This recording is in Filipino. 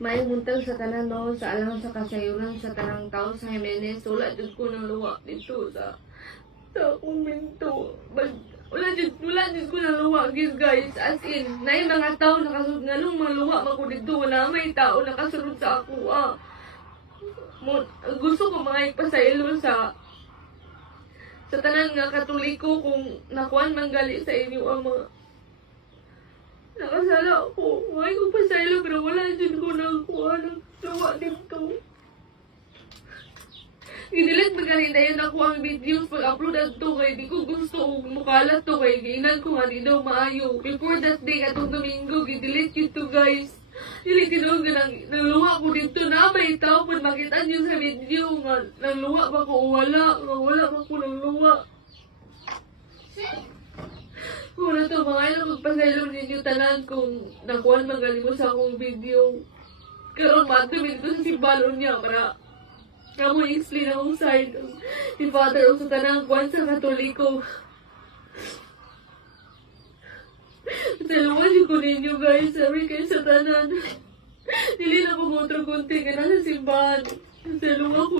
May muntag sa tanan no, sa alang sa kasayuran sa tanang tao sa Jimenez. Wala dyan ko ng luwa dito sa komento. Wala dyan ko ng luwa, guys. As in, na yung mga tao nakasunod nga nung mga luwa man ko dito. Wala may tao nakasunod sa ako. Gusto ko mga ipasaylo sa tanan nga katoliko kung nakuan manggali sa inyo ang mga nakasala ako. May ko pasaylo pero wala dyan ko nakuha ng luwa dito. Gidilit magaling na yun ako ang videos pag-upload at to kay di ko gusto mukalat to kay ginan ko nga di daw maayo. Before that day atong Domingo, gidilit yun to guys. Dili tinuog ng luwa ko dito na may tao pag makita niyo sa video nga ng luwa ba ko wala ba ko ng luwa. Wala to mga ilang magpasaylo ninyo tanan kung nakuhan magaling mo sa akong video. Karong madumit ko sa simbalon niya para kamo explain akong side ni Father o sa tanang kuhan sa Katoliko. Talawan ko ninyo guys, sabi kayo sa tanan. Dili na po mo otro kunti ka na sa simbahan. Talawan ko.